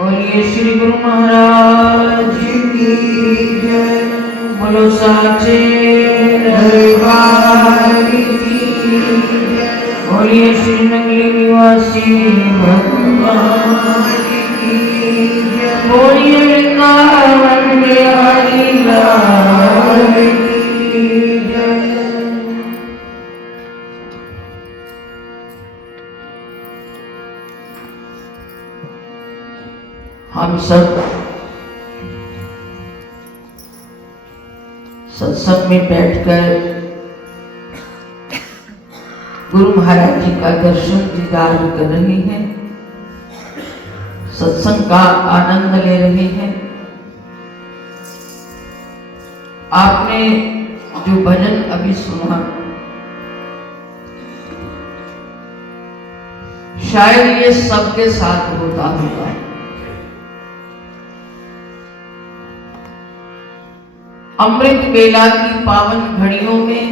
बोलिए श्री गुरु महाराज की जय। बोलो साचे दरबार की जय। बोलिए श्री नगली निवासी भगवान की जय। बोलिए वृंदावन बिहारी लाल की जय। हम सब सत्संग में बैठकर गुरु महाराज जी का दर्शन दीदार कर रहे हैं, सत्संग का आनंद ले रहे हैं। आपने जो भजन अभी सुना, शायद ये सबके साथ होता होगा। अमृत वेला की पावन घड़ियों में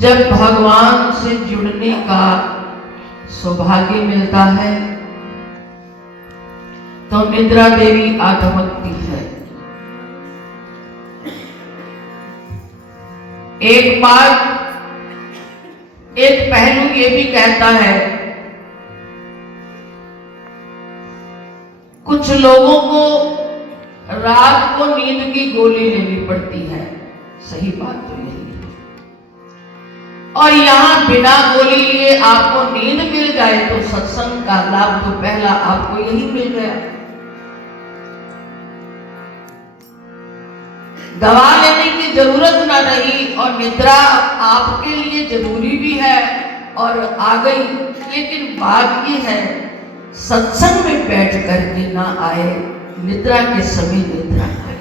जब भगवान से जुड़ने का सौभाग्य मिलता है तो निद्रा देवी आत्महत्या है। एक बार एक पहलू ये भी कहता है, कुछ लोगों को रात को नींद की गोली लेनी पड़ती है। सही बात तो यही है। और यहां बिना गोली लिए आपको नींद मिल जाए तो सत्संग का लाभ तो पहला आपको यही मिल गया। दवा लेने की जरूरत ना रही और निद्रा आपके लिए जरूरी भी है और आ गई। लेकिन बात ये है, सत्संग में बैठ करके ना आए, निद्रा के समय निद्रा आए।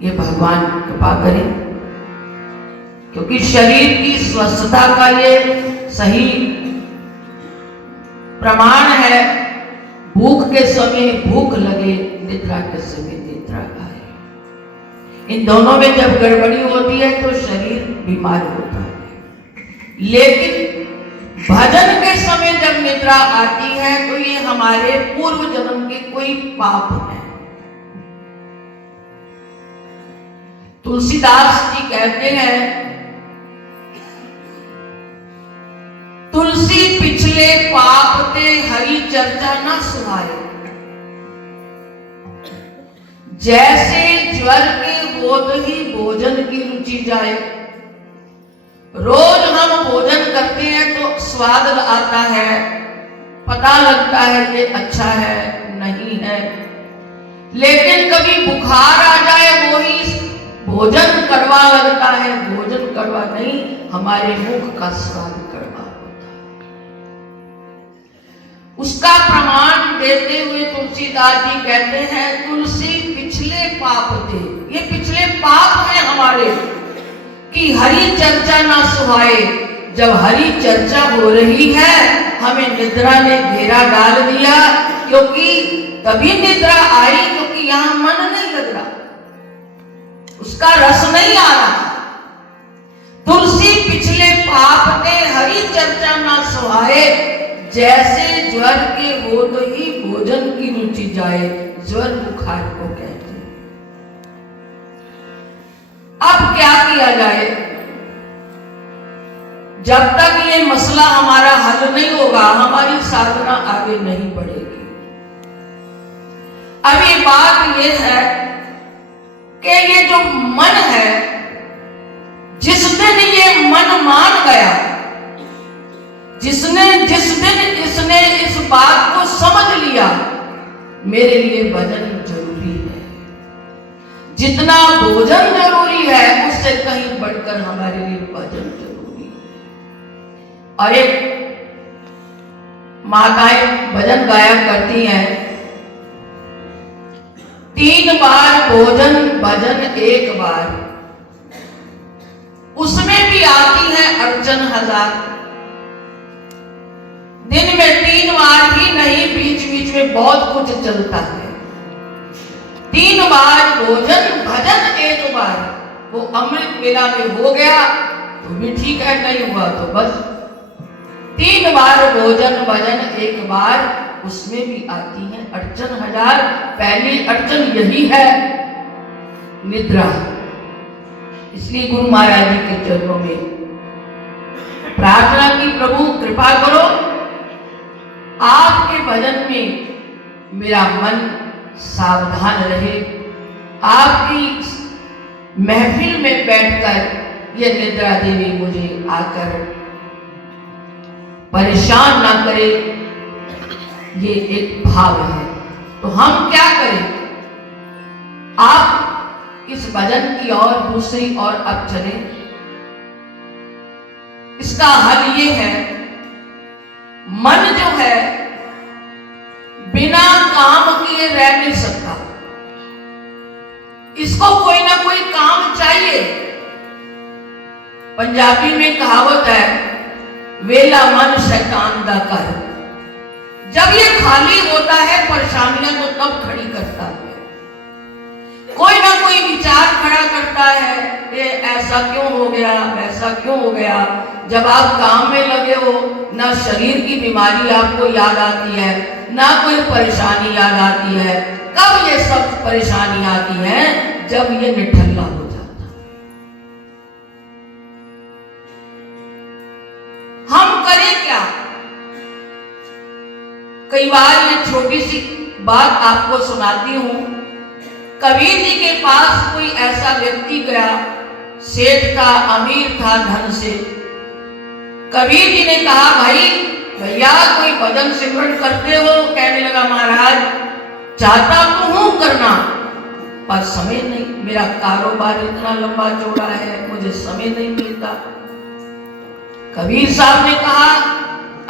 ये भगवान कृपा करे, क्योंकि शरीर की स्वस्थता का ये सही प्रमाण है। भूख के समय भूख लगे, निद्रा के समय निद्रा आए। इन दोनों में जब गड़बड़ी होती है तो शरीर बीमार होता है। लेकिन भजन के समय जब निद्रा आती है तो ये हमारे पूर्व जन्म के कोई पाप है। तुलसीदास जी कहते हैं, तुलसी पिछले पाप ते हरि चर्चा न सुहाए। जैसे ज्वर के होत ही भोजन की रुचि जाए। रोज हम भोजन करते हैं तो स्वाद आता है, पता लगता है ये अच्छा है नहीं है। लेकिन कभी बुखार आ जाए, वही भोजन कड़वा लगता है। भोजन कड़वा नहीं, हमारे मुख का स्वाद कड़वा होता है। उसका प्रमाण देते हुए तुलसीदास जी कहते हैं, तुलसी पिछले पाप थे। ये पिछले पाप हैं हमारे कि हरि चर्चा ना सुहाए। जब हरि चर्चा हो रही है, हमें निद्रा ने घेरा डाल दिया। क्योंकि तभी निद्रा आई क्योंकि यहां मन नहीं लग रहा, उसका रस नहीं आ रहा। तुलसी पिछले पाप ने हरि चर्चा ना सुहाए। जैसे ज्वर के हो तो ही भोजन की रुचि जाए। ज्वर बुखार को कहते हैं। अब क्या किया जाए? जब तक ये मसला हमारा हल नहीं होगा, हमारी साधना आगे नहीं बढ़ेगी। अभी बात ये है कि ये जो मन है, जिस दिन ये मन मान गया, जिस दिन इसने इस बात को समझ लिया, मेरे लिए भजन जरूरी है, जितना भोजन जरूरी है उससे कहीं बढ़कर हमारे लिए भजन जरूरी है। और एक माताएं भजन गाया करती हैं, 3 बार भोजन भजन 1 बार, उसमें भी आती है अड़चन 1000। दिन में 3 बार ही नहीं, बीच बीच में बहुत कुछ चलता है। 3 बार भोजन भजन 1 बार, वो अमृत वेला में हो गया तो भी ठीक है, नहीं हुआ तो बस 3 बार भोजन भजन हजार उसमें भी आती हैं, अड़चन हजार। पहली अड़चन यही है, निद्रा। इसलिए गुरु महाराज जी के चरणों में प्रार्थना की, प्रभु कृपा करो आपके भजन में मेरा मन सावधान रहे, आपकी महफिल में बैठकर ये निद्रा देवी मुझे आकर परेशान ना करे। ये एक भाव है। तो हम क्या करें? आप इस भजन की ओर दूसरी ओर अब चलें। इसका हल ये है, मन जो है बिना काम किए रह नहीं सकता, इसको कोई ना कोई काम चाहिए। पंजाबी में कहावत है, वेला मन शैतान दा कर। जब ये खाली होता है परेशानियां तो तब खड़ी करता है, कोई ना कोई विचार खड़ा करता है, ये ऐसा क्यों हो गया, ऐसा क्यों हो गया। जब आप काम में लगे हो, ना शरीर की बीमारी आपको याद आती है, ना कोई परेशानी याद आती है। कब ये सब परेशानी आती है? जब ये निठल्ला हो जाता है। हम करें क्या? कई बार ये छोटी सी बात आपको सुनाती हूं। कबीर जी के पास कोई ऐसा व्यक्ति गया, सेठ था, अमीर था धन से। कबीर जी ने कहा, भाई भैया कोई भजन सिमरन करते हो? कहने लगा, महाराज चाहता तो हूं करना पर समय नहीं, मेरा कारोबार इतना लंबा चौड़ा है, मुझे समय नहीं मिलता। कबीर साहब ने कहा,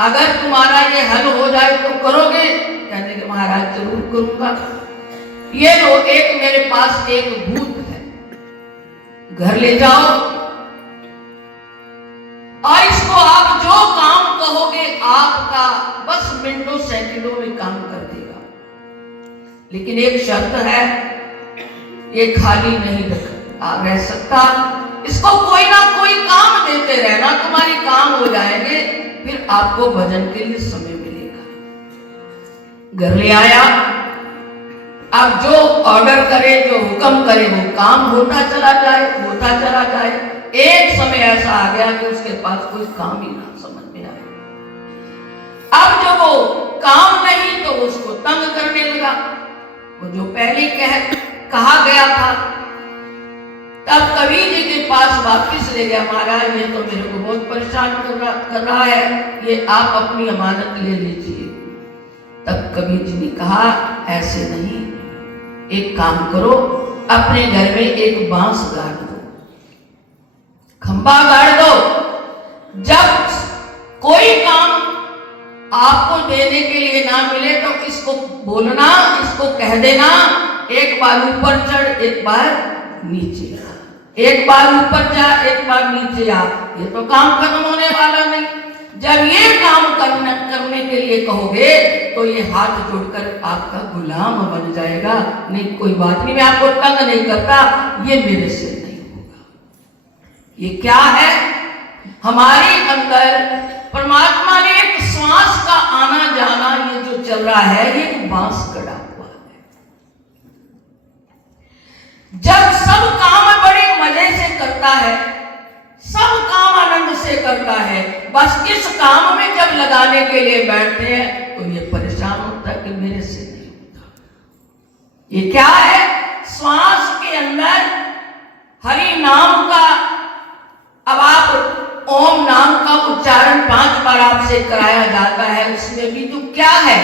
अगर तुम्हारा ये हल हो जाए तो करोगे? कहने लगे, महाराज जरूर करूंगा। ये लो, एक मेरे पास एक भूत है, घर ले जाओ और इसको आप जो काम कहोगे आपका बस मिनटों सेकंडों में काम कर देगा। लेकिन एक शर्त है, ये खाली नहीं रह सकता, इसको कोई ना कोई काम देते रहना, तुम्हारे काम हो जाएंगे, फिर आपको भजन के लिए समय मिलेगा। घर ले आया, अब जो ऑर्डर करे, जो हुक्म करे, वो काम होता चला जाए, होता चला जाए। एक समय ऐसा आ गया कि उसके पास कोई काम ही ना समझ में आया। अब जब वो काम नहीं तो उसको तंग करने लगा। वो जो पहले कहा गया था, तब कबीर जी के पास वापिस ले गया, महाराज ये तो मेरे को बहुत परेशान कर रहा है, ये आप अपनी अमानत ले लीजिए। तब कबीर जी ने कहा, ऐसे नहीं, एक काम करो, अपने घर में एक बांस गाड़ दो, खंबा गाड़ दो। जब कोई काम आपको देने के लिए ना मिले तो इसको बोलना, इसको कह देना, एक बार ऊपर चढ़, एक बार नीचे आ, एक बार ऊपर जा, एक बार नीचे आ। ये तो काम खत्म होने वाला नहीं। जब ये काम करने के लिए कहोगे तो ये हाथ जोड़कर आपका गुलाम बन जाएगा। नहीं कोई बात नहीं, मैं आपको तंग नहीं करता, ये मेरे से नहीं होगा। ये क्या है? हमारे अंदर परमात्मा ने एक श्वास का आना जाना, ये जो चल रहा है, ये एक बांस गड़ा हुआ है। जब सब काम बड़े मजे से करता है, सब काम आनंद से करता है, बस इस काम में जब लगाने के लिए बैठते हैं तो ये परेशान होता है कि मेरे से नहीं होता। ये क्या है? श्वास के अंदर हरि नाम का, अब आप ओम नाम का उच्चारण 5 बार आपसे कराया जाता है, उसमें भी तो क्या है?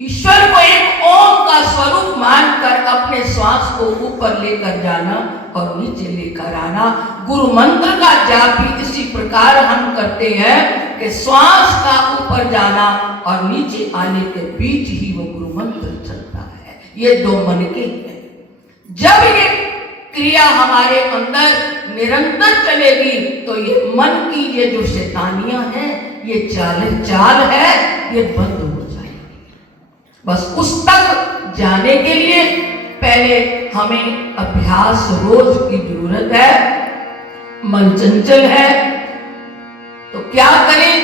ईश्वर को एक ओम का स्वरूप मानकर अपने श्वास को ऊपर लेकर जाना और नीचे लेकर आना। गुरु मंत्र का जाप भी इसी प्रकार हम करते हैं कि श्वास का ऊपर जाना और नीचे आने के बीच ही वो गुरु मंत्र चलता है। ये दो मन के हैं। जब ये क्रिया हमारे अंदर निरंतर चलेगी तो ये मन की ये जो शैतानियां हैं, ये चाल है, ये बंद हो जाएगी। बस उस तक जाने के लिए पहले हमें अभ्यास रोज की जरूरत है। मन चंचल है तो क्या करें?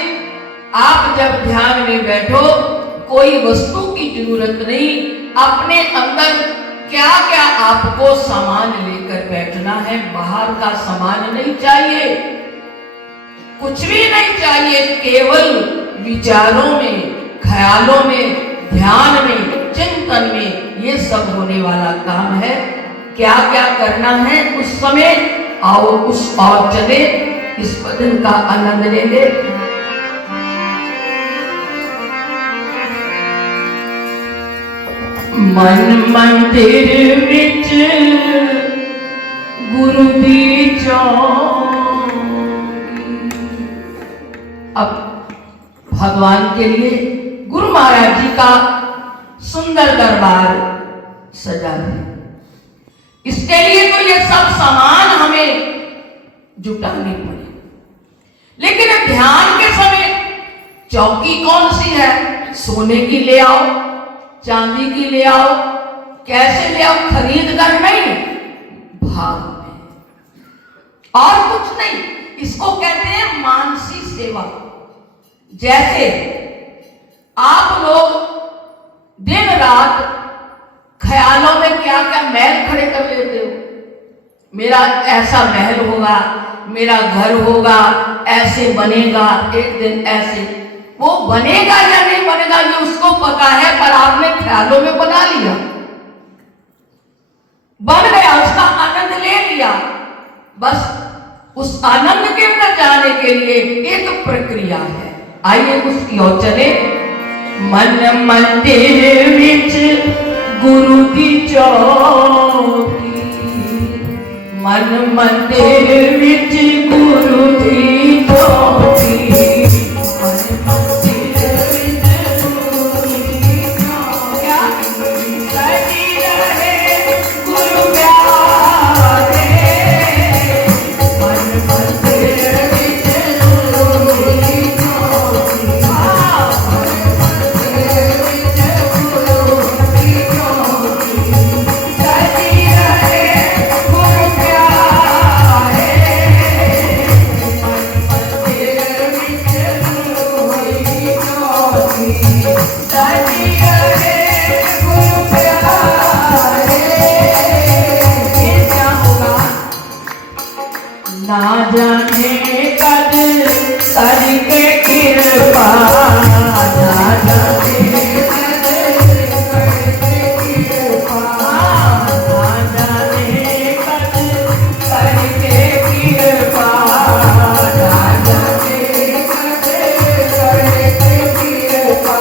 आप जब ध्यान में बैठो, कोई वस्तु की जरूरत नहीं, अपने अंदर क्या क्या आपको सामान लेकर बैठना है, बाहर का सामान नहीं चाहिए, कुछ भी नहीं चाहिए, केवल विचारों में, ख्यालों में, ध्यान में, चिंतन में ये सब होने वाला काम है। क्या क्या करना है उस समय आओ उस और चले, इस भजन का आनंद लेंगे। मन मंदिर विच गुरु दी चौकी। अब भगवान के लिए गुरु महाराज जी का सुंदर दरबार सजा है। इसके लिए तो ये सब सामान हमें जुटानी पड़े, लेकिन ध्यान के समय चौकी कौन सी है? सोने की ले आओ, चांदी की ले आओ, कैसे ले आओ? खरीद कर नहीं, भाव में, और कुछ नहीं। इसको कहते हैं मानसी सेवा। जैसे आप लोग दिन रात ख्यालों में क्या क्या महल खड़े कर लेते हो, मेरा ऐसा महल होगा, मेरा घर होगा, ऐसे बनेगा, एक दिन ऐसे। वो बनेगा या नहीं बनेगा ये उसको पता है, पर आपने ख्यालों में बना लिया, बन गया, उसका आनंद ले लिया। बस उस आनंद के अंदर जाने के लिए एक प्रक्रिया है। आइए उसकी ओर चले। मन मंदिर विच गुरु की चौकी, मन मंदिर विच गुरु की चौकी, मन मंदिर विच गुरु की चौकी, सजी रहे गुरु प्यारे, मन मंदिर विच गुरु की चौकी, मन मंदिर विच गुरु की चौकी, सजी रहे गुरु प्यारे, मन मंदिर विच गुरु की चौकी, सजी रहे गुरु प्यारे। ये क्या होगा? ना जाने कद करके कृपा, ना जाने कद करके कृपा, ना जाने कद करके कृपा, ना जाने कद करके कृपा,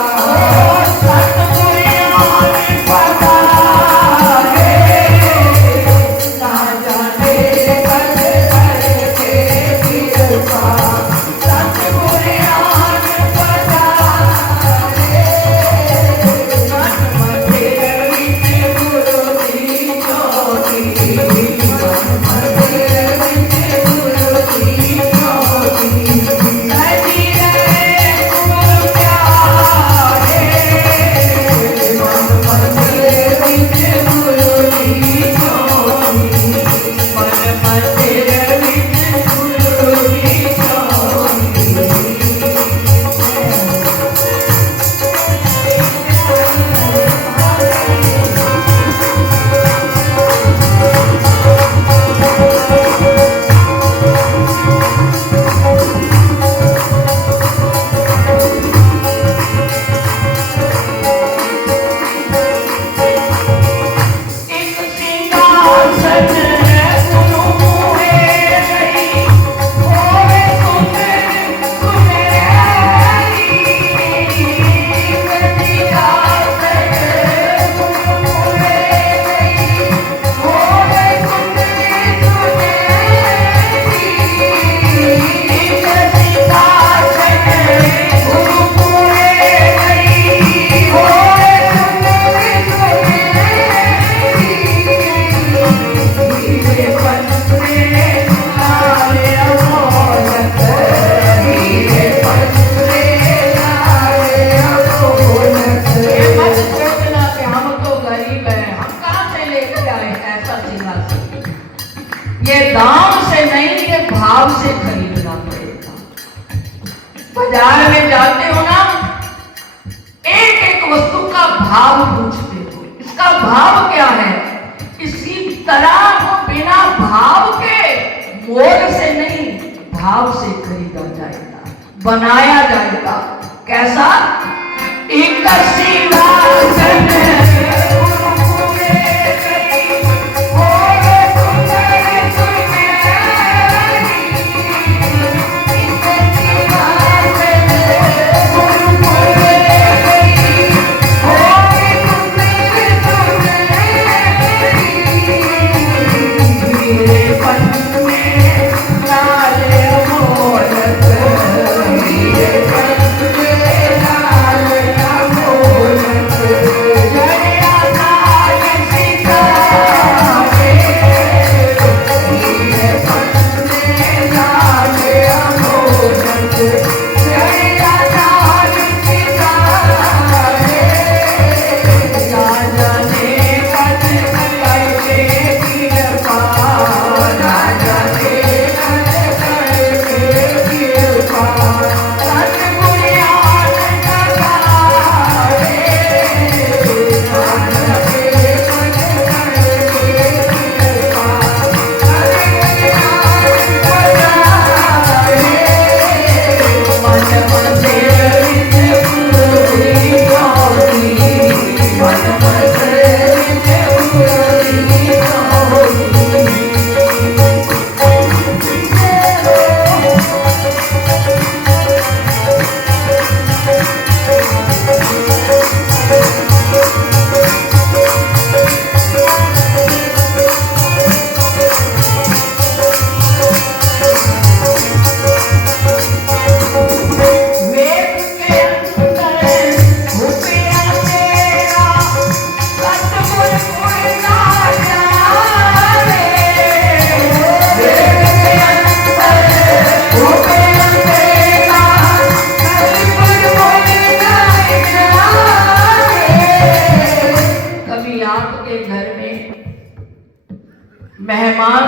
मेहमान,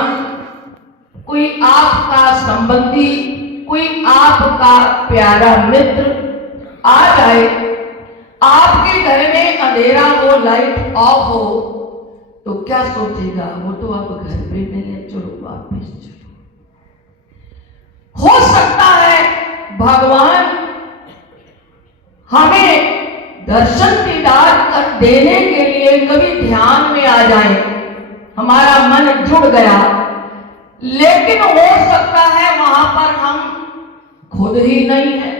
कोई आपका संबंधी, कोई आपका प्यारा मित्र आ जाए, आपके घर में अंधेरा हो, लाइट ऑफ हो, तो क्या सोचेगा? वो तो अब घर पे नहीं है, चलो वापस चलो। हो सकता है भगवान हमें दर्शन दीदार कर देने के लिए कभी ध्यान में आ जाए, हमारा मन जुड़ गया, लेकिन हो सकता है वहां पर हम खुद ही नहीं है,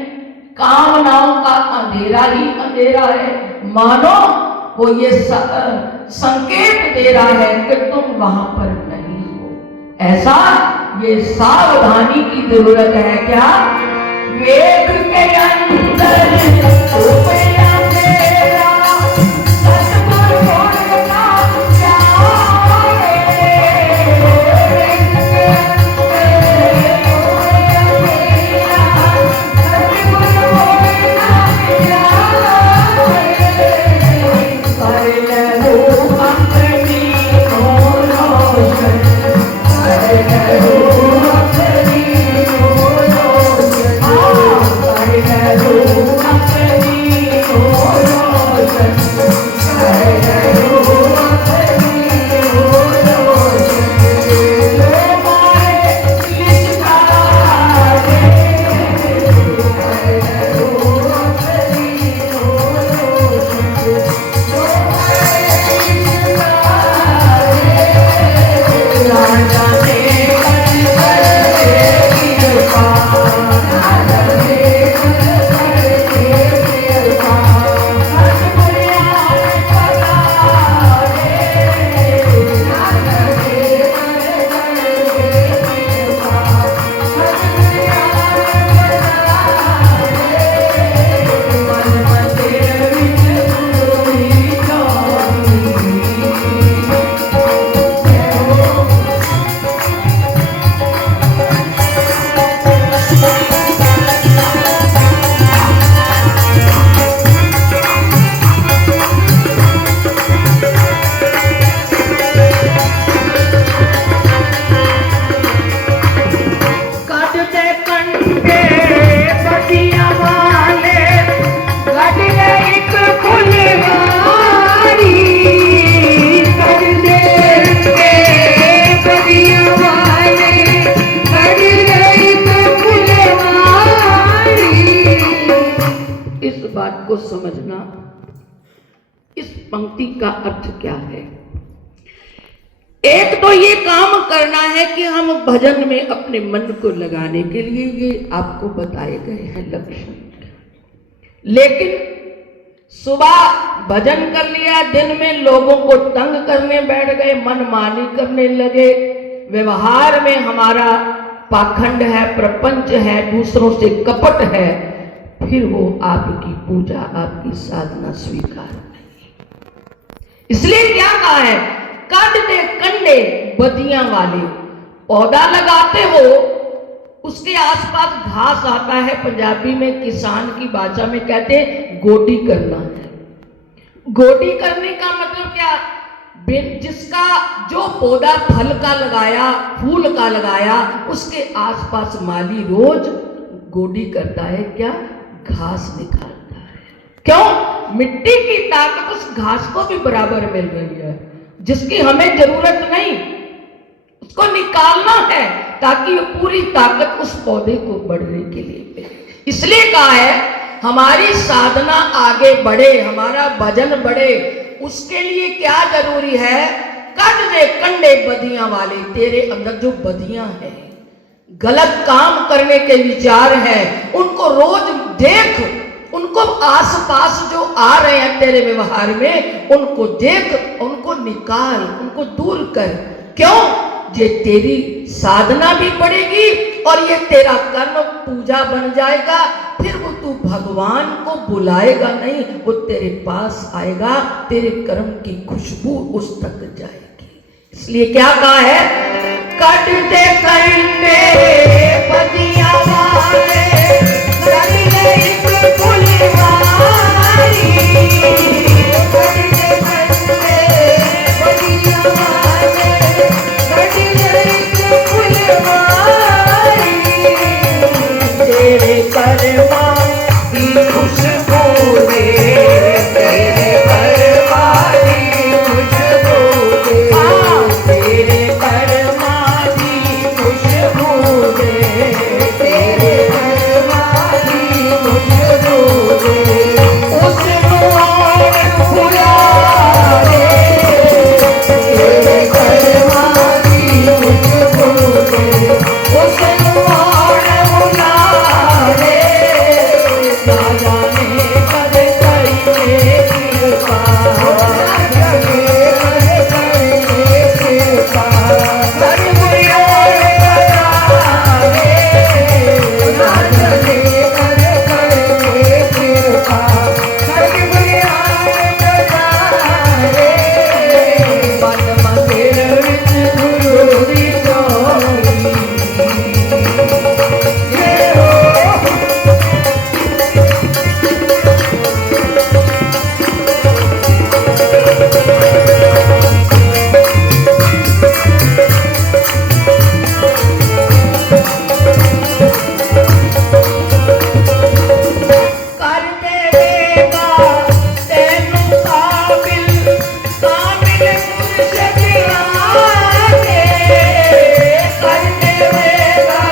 कामनाओं का अंधेरा ही अंधेरा है, मानो वो ये संकेत दे रहा है कि तुम वहां पर नहीं हो। ऐसा ये सावधानी की जरूरत है। क्या वेग के अंदर इस बात को समझना, इस पंक्ति का अर्थ क्या है। एक तो ये काम करना है कि हम भजन में अपने मन को लगाने के लिए ये आपको बताए गए हैं लक्षण। लेकिन सुबह भजन कर लिया, दिन में लोगों को तंग करने बैठ गए, मनमानी करने लगे, व्यवहार में हमारा पाखंड है, प्रपंच है, दूसरों से कपट है, फिर वो आपकी पूजा, आपकी साधना स्वीकार नहीं। इसलिए क्या कहा है, काट दे कंडे बदियां वाले। पौधा लगाते हो, उसके आसपास घास आता है, पंजाबी में किसान की भाषा में कहते हैं गोडी करना है। गोडी करने का मतलब क्या, जिसका जो पौधा फल का लगाया, फूल का लगाया, उसके आसपास माली रोज गोडी करता है, क्या, घास निकालता है। क्यों, मिट्टी की ताकत उस घास को भी बराबर मिल रही है, जिसकी हमें जरूरत नहीं, उसको निकालना है ताकि पूरी ताकत उस पौधे को बढ़ने के लिए मिले। इसलिए कहा है हमारी साधना आगे बढ़े, हमारा भजन बढ़े, उसके लिए क्या जरूरी है, कट दे कंडे बदियां वाले। तेरे अंदर जो बदियां हैं, गलत काम करने के विचार हैं, उनको रोज देख, उनको आसपास जो आ रहे हैं तेरे व्यवहार में, उनको देख, उनको निकाल, उनको दूर कर। क्यों, ये तेरी साधना भी बढ़ेगी और ये तेरा कर्म पूजा बन जाएगा। फिर वो तू भगवान को बुलाएगा नहीं, वो तेरे पास आएगा, तेरे कर्म की खुशबू उस तक जाएगी। इसलिए क्या कहा है, कट दे कंडे बदियां वाले, कर ले एक फुलवारी। कट दे कंडे बदियां वाले, कर ले एक फुलवारी। तेरे कर्मा की खुशबू दे, तेरे कर्मा की खुशबू दे, तेरे कर्मा की खुशबू दे, तेरे कर्मा की खुशबू दे। उसको बुला दे, तेरे कर्मा की खुशबू दे, उसको बुला दे। ना जाने कब करेंगे कृपा, ना जाने कब करेंगे कृपा, कर बुरा करा दे। ना जाने कब करेंगे कृपा, कर बुरा करा दे। मन मंदिर विच गुरु दी चोरी, ये हो कर देगा तेनू काबिल, काबिल मुर्शिद आके। कर देगा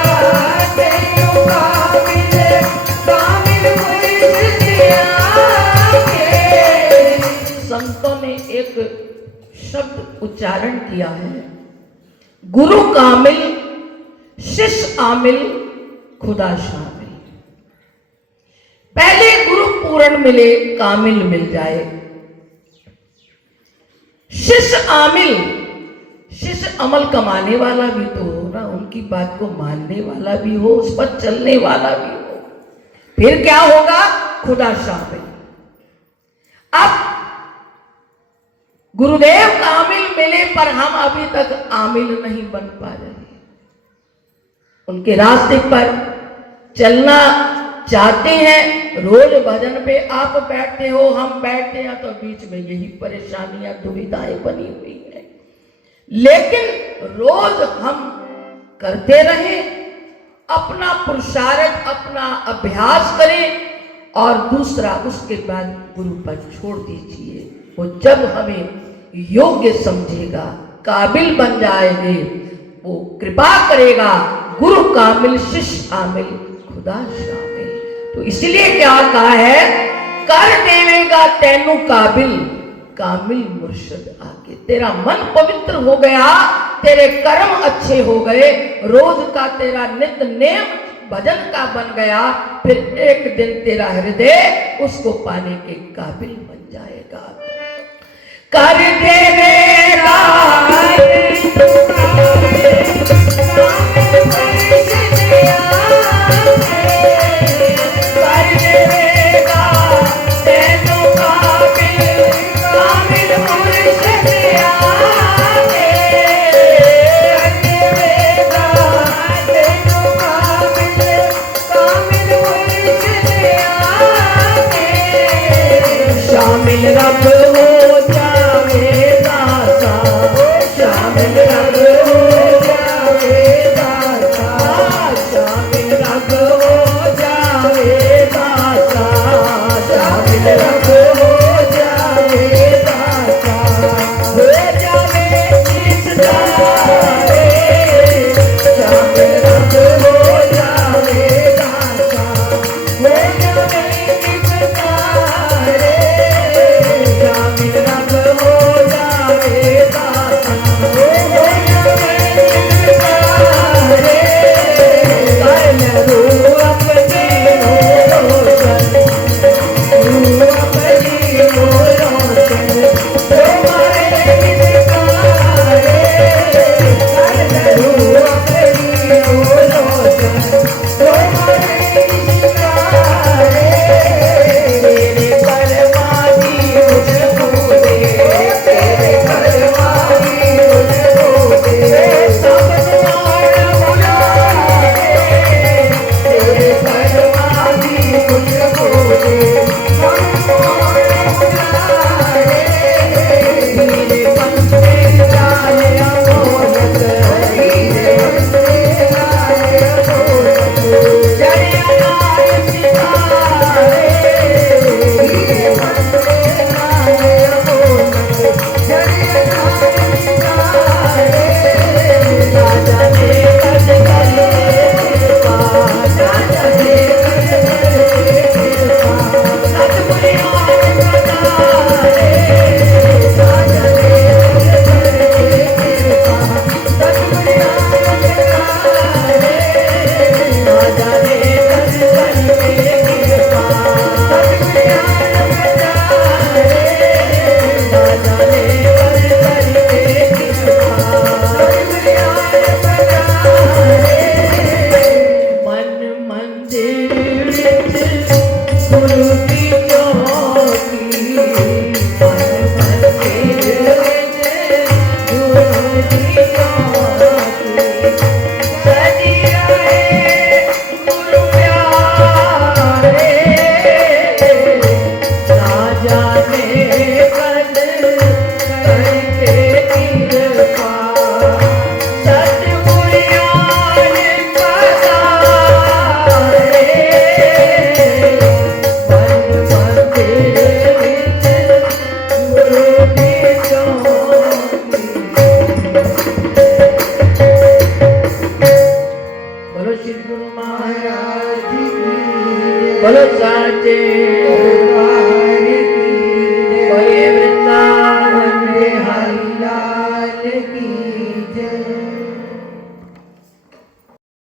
तेनू काबिल, काबिल मुर्शिद आके। संतों ने एक शब्द उच्चारण किया है, गुरु कामिल, शिष्य आमिल, खुदा शामिल। पहले गुरु पूर्ण मिले, कामिल मिल जाए, शिष्य आमिल, शिष्य अमल कमाने वाला भी तो हो ना, उनकी बात को मानने वाला भी हो, उस पर चलने वाला भी हो। फिर क्या होगा, खुदा शामिल। अब गुरुदेव कामिल मिले पर हम अभी तक आमिल नहीं बन पा रहे, उनके रास्ते पर चलना चाहते हैं। रोज भजन पे आप बैठते हो, हम बैठते हैं, तो बीच में यही परेशानियां, दुविधाएं बनी हुई है। लेकिन रोज हम करते रहें, अपना पुरुषार्थ, अपना अभ्यास करें, और दूसरा उसके बाद गुरु पर छोड़ दीजिए। वो जब हमें योग्य समझेगा, काबिल बन जाएंगे, वो कृपा करेगा। गुरु कामिल, शिष्य आमिल, खुदा शामिल। तो इसलिए क्या कहा है, कर देवेगा तेनू काबिल कामिल मुर्शद आके। तेरा मन पवित्र हो गया, तेरे कर्म अच्छे हो गए, रोज का तेरा नित्य नेम भजन का बन गया, फिर एक दिन तेरा हृदय उसको पाने के काबिल बन जाएगा। कर देवेगा शामिल रब हो जावे दाता, शामिल रब हो जावे दाता, शामिल रब हो जावे दाता, शामिल रब हो जावे दाता, हो जावे सिजदारे, शामिल रब हो जावे दाता, हो जावे सिजदारे, शामिल रब हो जावे दाता, हो जावे सिजदारे, कर रू अपनी रोशन, रू अपनी रोशन, तुम्हारे सिजदारे, कर रू अपनी रोशन, तुम्हारे सिजदारे, तेरे परवानी मुझको दे, तेरे परवानी मुझको दे, सब द्वार बुलाए, तेरे परवानी मुझको दे, सब द्वार बुलाए, मेरे बंदे जाए अमोलत, मेरे बंदे जाए अमोलत, जय आए सितारे, मेरे बंदे जाए अमोलत, जय आए सितारे, राजा ने कद करे कृपा, राजा ने कद करे कृपा, सतगुरु